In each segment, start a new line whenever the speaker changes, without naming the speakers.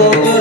Oh.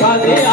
fazer